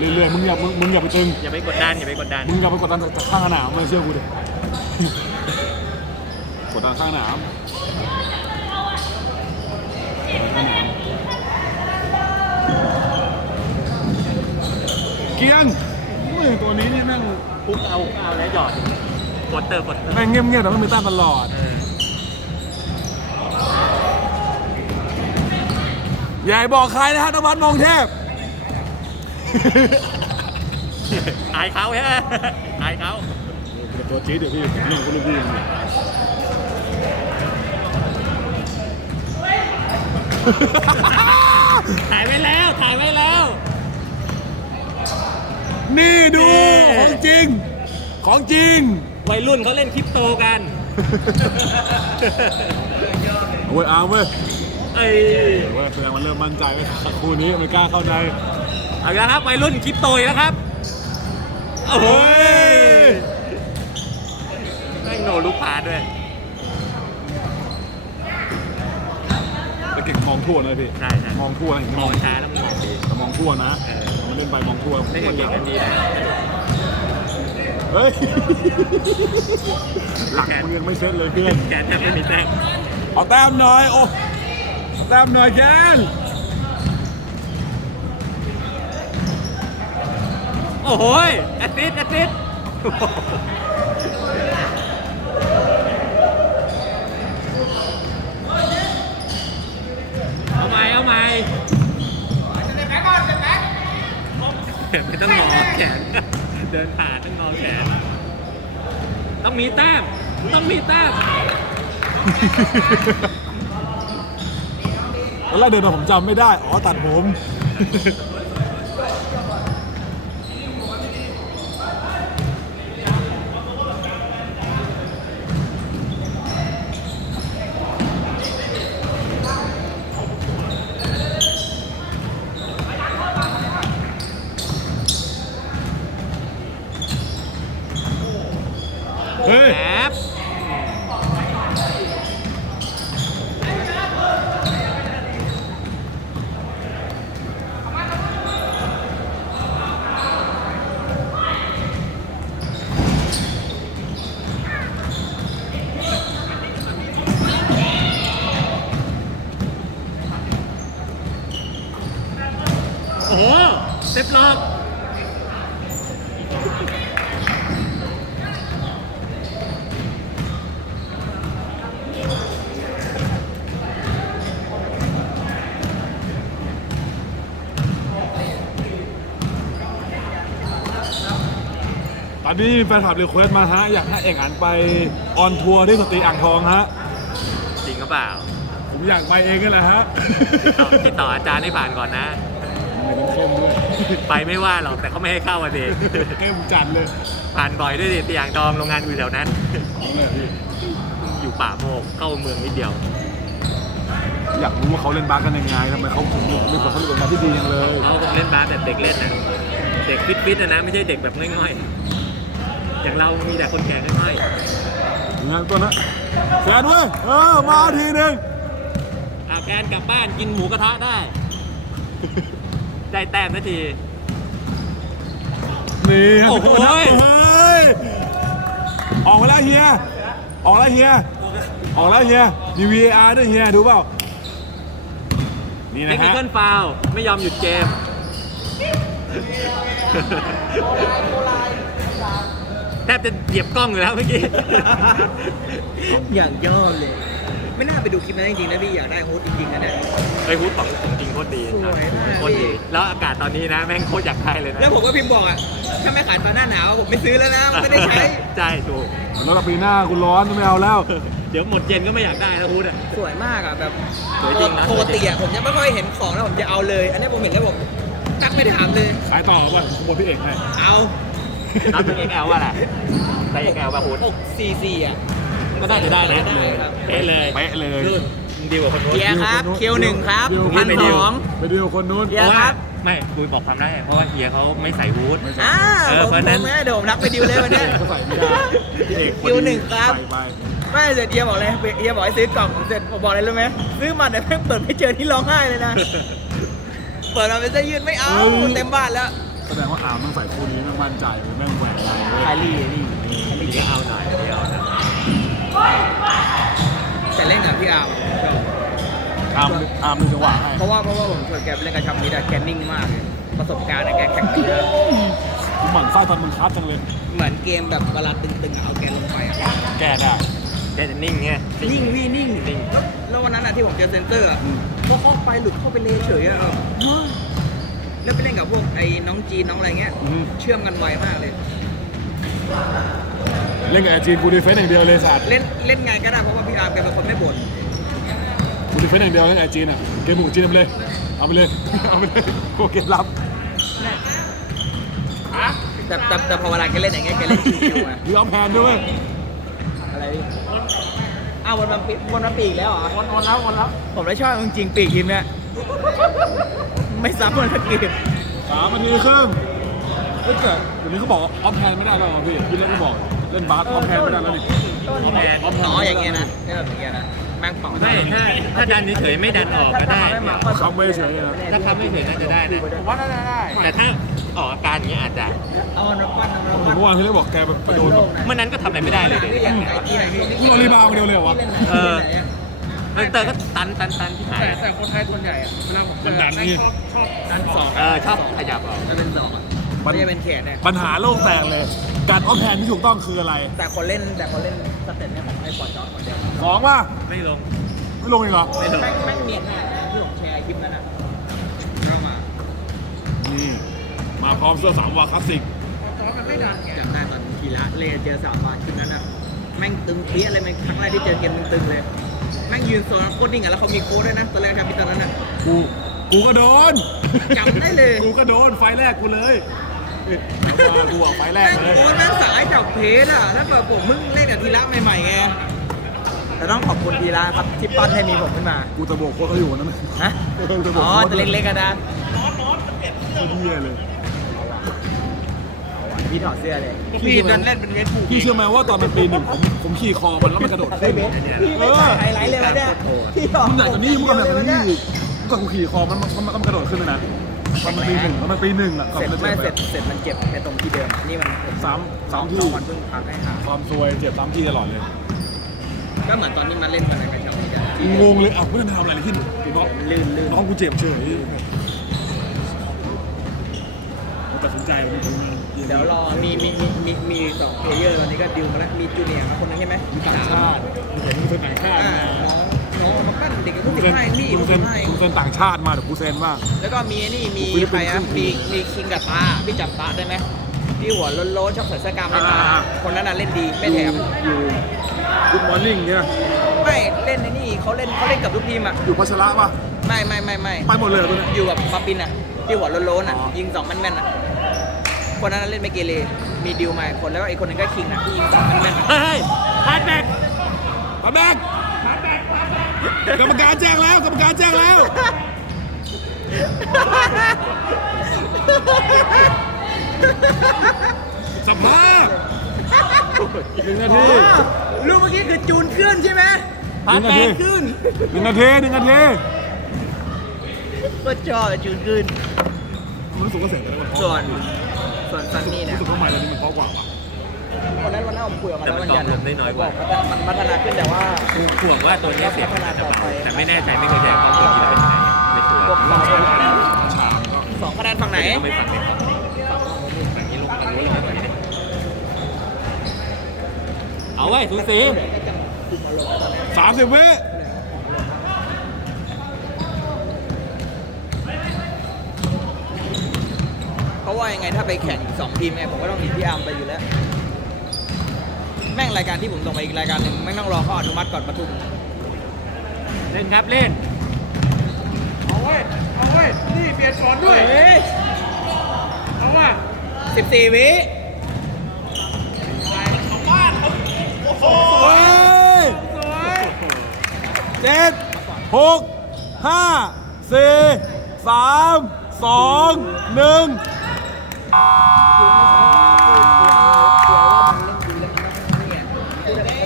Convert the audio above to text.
เรื่อยๆมึงอย่ามึงมึงอย่าไปตึงอย่าไปกดดันอย่าไปกดดันมึงอย่าไปกดดันจากข้างสนามมาเชื่อกูดิกดดันข้างสนามเกียงโอ้ยตัวนี้นี่แม่งปุ๊บเอาเอาแล้วหยอดกดเติมกดเติมแม่งเงียบๆแต่ไม่มีแต้มตลอด เอออย่าให้บอกใครนะฮะนวัดมงเทพ อายเขาฮะอายเขาเป็นตัวจี๊ดเดี๋ยวพี่ผมเล่นกับลูกพี่มันถ่ายไว้แล้วถ่ายไว้แล้ว นี่ดูนี่ของจริง ของจริงวัยรุ่นเขาเล่นคริปโตกันเอาเว้ยเอาเว้ยเอ้ยเว้ยแสดงว่าเริ่มมั่นใจว่าคู่นี้ไม่กล้าเข้าใน เอาละครับวัยรุ่นคริปโตอีกแล้วครับโอ้ยแม่งโนลูกพาด้วยแต่เก่งมองทั่วนะพี่ใช่ใช่มองทั่วนะเห็นไหมมอมองงช้าแล้วมันมองดีแต่มองทั่วนะเออมันเล่นไปมองทั่วได้เก่งกันดีนะเฮ้ยหลักมึงยังไม่เซ็ตเลยเพื่อนแกแทบไม่มีแต้มเอาแต้มหน่อยโอ้เอาแต้มหน่อยแกน อ้โหยแอดซิสแอดซิสเอาใหม่เอาใหม่ไม่ต้องงอแขน เดินผ่านต้องงอแขน ต้องมีแต้ม ต้องมีแต้ม แล้วแรกเดินมาผมจำไม่ได้ อ๋อ ตัดผม เฮ้ย แอบ โอ้โห เซฟล็อกตอนนี้มีแฟนคลับรีเควสต์มาฮะ อยากให้เอกอันไปออนทัวร์ที่สตรีอ่างทองฮะ จริงหรือเปล่าผมอยากไปเองนี่แหละฮะเอาติดต่ออาจารย์ให้ผ่านก่อนนะ มีน้ำส้มด้วยไปไม่ว่าหรอกแต่เขาไม่ให้เข้าอะดิเข้มจัดเลยผ่านบ่อยด้วยดิตีอ่างทองโรงงานอยู่แถวนั้น เอาเลยพี่อยู่ป่าโมกเข้าเมืองนิดเดียว อยากรู้ว่าเขาเล่นบาสกันยังไงทำไมเขาถึงมีผลผลิตออกมาที่ดีจังเลยเขาเล่นบาสแบบเด็กเล่นนะ เด็กฟิตๆนะนะไม่ใช่เด็กแบบง่อยๆ อย่างเรามีแต่คนแก่ง่อยงานตัวนะแฟนเว้ยเออมาทีหนึ่งๆเอาแกนกลับบ้านกินหมูกระทะได้ ได้แต้มนาที นี่โอ้โห เฮ้ยออกมาแล้วเฮีย ออกแล้วเฮีย ออกแล้วเฮียมี VAR ด้วยเฮียดูเปล่า นี่เทนะคนิฮะคเกิลฟาวไม่ยอมหยุดเกม แทบจะเหยียบกล้องอยู่แล้วเมื่อกี้ อย่างยอดเลย ไม่น่าไปดูคลิปนั้นจริงๆนะพี่อยากได้โฮสต์จริงๆนะเนี่ย ไอ้ฮูดของของจริงโคตรดีสวยมาก โคตรดี แล้วอากาศตอนนี้นะ แม่งโคตรอยากได้เลยนะแล้วผมก็พิมพ์บอกอะ ถ้าไม่ขายตอนหน้าหนาวผมไม่ซื้อแล้วนะมันไม่ได้ใช้ ใช่ถูก แล้วกับปีหน้ากูร้อนไม่เอาแล้ว เดี๋ยวหมดเย็นก็ไม่อยากได้แล้วฮูดอะ สวยมากอะแบบสวยจริงนะ ปกติอะผมจะไม่ค่อยเห็นของแล้วผมจะเอาเลย อันนี้ผมเห็นแล้วผมตักไม่ถามเลย ขายต่อป่ะผมบอกพี่เอกให้เอารับเป็น XL ว่าแหละได้ XL ป่ะฮูดอกซีซีอะ ก็น่าจะได้นะได้ครับเป๊ะเลยเป๊ะเลยรุ่นดีกว่าคนนู้นเกียร์ครับเคียวหนึ่งครับเดี๋ยวพันไม่สดีองไปดูคนนู้นเกียร์ครับไม่คุยบอกความได้เพราะว่าเฮียเขาไม่ใส่ฮูดอ่าเออผมเพราะผฉะนั้นมเดี๋ยวผมรักไปดิวเลยวันเนี้ยก็ใส่ไม่ได้พี่เอกพอดีคิวหนึ่งครับใส่ไปไม่เสร็จเฮียบอกเลยเฮียบอกให้ซื้อกล่องผมเสร็จผมบอกอะไรรู้ไหมซื้อมาแต่แม่งเปิดไม่เจอที่ร้องไห้เลยนะเปิดมาเป็นเสื้อยืดไม่เอาเต็มบ้านแล้วแสดงว่าอาร์มต้องใส่คู่นี้แม่งมั่นใจแม่งแหวกอะไรเว้ยคารี่นี่เดี๋ยวเอาหน่อยเดี๋ยวเอาหน่อย แต่เล่นกับพี่อาร์มชอบอาร์มอาร์มมีจังหวะให้เพราะว่าเพราะว่าผมเคยแกไปเล่นกับชัมมิดอะแกนิ่งมากเลยประสบการณ์อะแกแข็งเยอะกูหมั่นไส้ตอนมึงคัดจังเลย เหมือนเกมแบบเวลาตึงๆอะเอาแกลงไปอะแก้ได้แกจะนิ่งไงนิ่งพี่นิ่งนิ่งแล้วแล้ววันนั้นอะที่ผมเจอเซนเตอร์อะอืมพอเข้าไปหลุดเข้าไปเลยเฉยอะเออแล้วไปเล่นกับพวกไอ้น้องจีนน้องอะไรเงี้ยอืมเชื่อมกันไวมากเลย เล่นกับไอจีนกูดีเฟนต์อย่างเดียวเลยสัตว์เล่นเล่นไงก็ได้เพราะว่าพี่อาร์มแกเป็นคนไม่บ่นกูดีเฟนต์อย่างเดียวเล่นกับไอจีนอะเกมหมู่จีนเอาไปเลยเอาไปเลยเอาไปเลยกูเกมรับแต่แต่แต่พอเวลาแกเล่นอย่างเงี้ยแกเล่นชิวๆอะยอมแพนด้วยเวยอะไรพี่อ้าววันวันปีวันวันปีอีกแล้วเหรอวันวันแล้ววันแล้วผมไม่ชอบจริงๆปีกทีมเนี้ยไม่ซ้ำมันสักเกมสามนาทีครึ่งเฮ้ยแต่เดี๋ยวนี้เขาบอกออฟแพนไม่ได้แล้วเหรอพี่พี่เล่นก็บอก เล่นบาสออฟแพนไม่ได้แล้วนี่เอาแพนออฟแพนอ๋ออย่างเงี้ยนะเล่นแบบอย่างเงี้ยนะแม่งเป่าไม่ถ้าถ้าดันเฉยๆไม่ดันออกก็ได้คำไม่เฉยๆนะถ้าทำไม่เฉยน่าจะได้นะผมว่าน่าจะได้ แต่ถ้าออกอาการอย่างเงี้ยอาจจะเอามันมาปั้นเอามันเห็มานเมื่อวานที่เล่นบอกแกแบบไปโดนแบบเมื่อนั้นก็ทำอะไรไม่ได้เลยเด็อย่างไอ้ที่ไหนพี่มึงเอารีบาวคนเดียวเลยเหรอวะเออเตอร์ก็ตันตันตันที่หายแต่แต่คนไทยส่วนใหญ่อะเวลาผมเจมันอดันแม่งนี่ชอบชอบดันสองเออชอบขยับออกจะเป็นสอง อะไม่ใช่เป็นแขนเนี่ยปัญหาโลกแตกเลย การออฟแพนที่ถูกต้องคืออะไรแต่คนเล่นแต่คนเล่นสเต็ปเนี่ยผมให้ปอดจอร์ดคนเดียวสองป่ะไม่ลง ไม่ลงอีกเหรอไม่ลงแม่งแม่งเนียนมากที่ผมแชร์คลิปนั้นอะเข้ามานี่มาพร้อมเสื้อสามวาคลาสสิกตอนมันไม่ดันไงจำได้ตอนกีฬาเล่เจอสามบาทคลิปนั้นอะแม่งตึงเปี้ยเลยแม่งครั้งแรกที่เจอเกมตึงๆเลยแม่งยืนโซนโคตรนิ่งอะแล้วเขามีโค้ดด้วยนะตอนแรกครับพี่ตอนนั้นอะกูกูก็โดนจำได้เลย กูก็โดนไฟแรกกูเลย กูอะไฟแรกแม่งเลยโค้ดแม่งสายจับเพจอะแล้วแบบผมมึงเล่นกับทีละใหม่ๆไงแต่ต้องขอบคุณทีละครับที่ปั้นให้มีผมขึ้นมา กูตะโบกโค้ชเขาอยู่นะมันฮะเออจะบอกอ๋อโค้ชตัวเล็กๆกันนะเฮียเลยพี่ถอดเสื้อเลยพี่เดินเล่นเป็นเวทผูพี่เชื่อไหมว่าตอนมันปีหนึ่งผมผมขี่คอมันแล้วมันกระโดดขึ้นพี่ไม่ใช่ไฮไลท์เลยวะเนี่ยพี่ถอดมึงใหญ่กว่านี้มึงก็แบบนี้อีกมึงก็กูขี่คอมันมันมันมันกระโดดขึ้นเลยนะ ตอนมันปีหนึ่งแล้วมันปีหนึ่งอะก่อนเสร็จมันจะไม่เจ็เสร็บจเสร็จมันเจ็บในตรงที่เดิมนี่มันซ้ำซ้ำที่สองวันเพิ่งพักให้หาความซวยเจ็บซ้ำที่ตลอดเลย ก็เหมือนตอนนี้มันเล่นกันในกระชับนี่กันงงเลยอะเพื่อนทำอะไรที่น้องลื่นลื่นน้องกูเจ็บเฉยตัดสินใจเลยเดี๋ยวรอมีมีมีมีมีสองเพลเยอร์ตอนนี้ก็ดิวมาแล้วมีจูเนียร์มาคนนึงใช่ไหมมีต่างชาติเห็นมึงเป็นต่างชาติอ่าน้อง น้องมาปั้นเด็กอายุมึงสิบเซ็นห้าพี่มึงสิเซ็นบห้ามึงเซ็นต่างชาติมาเดี๋ยวกูเซ็นว่าแล้วก็มีนี่มีฟิลิปใครปินส์อะมีมีคิงกับตาพี่จับตาได้ไหมที่หัวโล้นๆชอบใส่เสื้อกล้ามไม่ตาอ่าคนนั้นน่ะเล่นดีไม่แถมอยู่กุดมอร์นิ่งเนี่ยไม่เล่นในนี่เขาเล่นเขาเล่นกับทุกทีมอะอยู่พัชระป่ะไม่ไม่ไม่ไม่ไปหมดเลยเหรอตัวเนี้ยอยู่กับปาปินอะที่หัวโล้นๆอะอ๋อยิงสองแม่นๆอะคนนั้นนะเล่นไม่เกเรมีดิวมาอีกคนแล้วก็อีกคนหนึงก็คิงอะที่ยิงสองแม่นๆอะเฮ้ยพาดแบกมาแบก กรรมการแจ้งแล้ว กรรมการแจ้งแล้วสภาพหนึ่งนาทีลูกเมื่อกี้คือจูนขึ้นใช่ไหมพาดแบกขึ้นหนึ่งนาทีหนึ่งนาทีก็ชอบจูนขึ้นมันรู้สึกว่าเสียงแต่ละมันเพราะส่วนส่วนซันนี่เนี่ยรู้สึกว่าไมค์ตอนนี้มันเพราะกว่าว่ะ วันนั้นวันนั้นผมคุยกับมันแต่แล้วมันมันกองยันลมได้น้อยกว่า บอกมันพัฒนาขึ้นแต่ว่าคือห่วงว่าตัวเนี้ยเสียงมันอาจจะเบาแต่ไม่แน่ใจไม่เคยแจ้งกองตัวนี้แล้วเป็นยังไงไม่ชัวร์พวกสองคะแนนชามก็สองคะแนนฝั่งไหนก็ไม่ฟังเลยฝั่งฝั่งนี้ลงฝั่งนู้นเลยฝั่งนี้เอาไว้สูสีสามสิบวิเพราะว่ายังไงถ้าไปแข่งอีกสองทีมไงผมก็ต้องมีพี่อาร์มไปอยู่แล้วแม่งรายการที่ผมส่งไปอีกรายการหนึ่งแม่งต้องรอเขาอนุมัติก่อนประทุมเล่นครับเล่น เอาเว้ย เอาเว้ย นี่เปลี่ยนสอนด้วยเอาว่ะสิบสี่วิเฮ้ยสวยเจ็ดหกห้าสี่สามสองหนึ่ง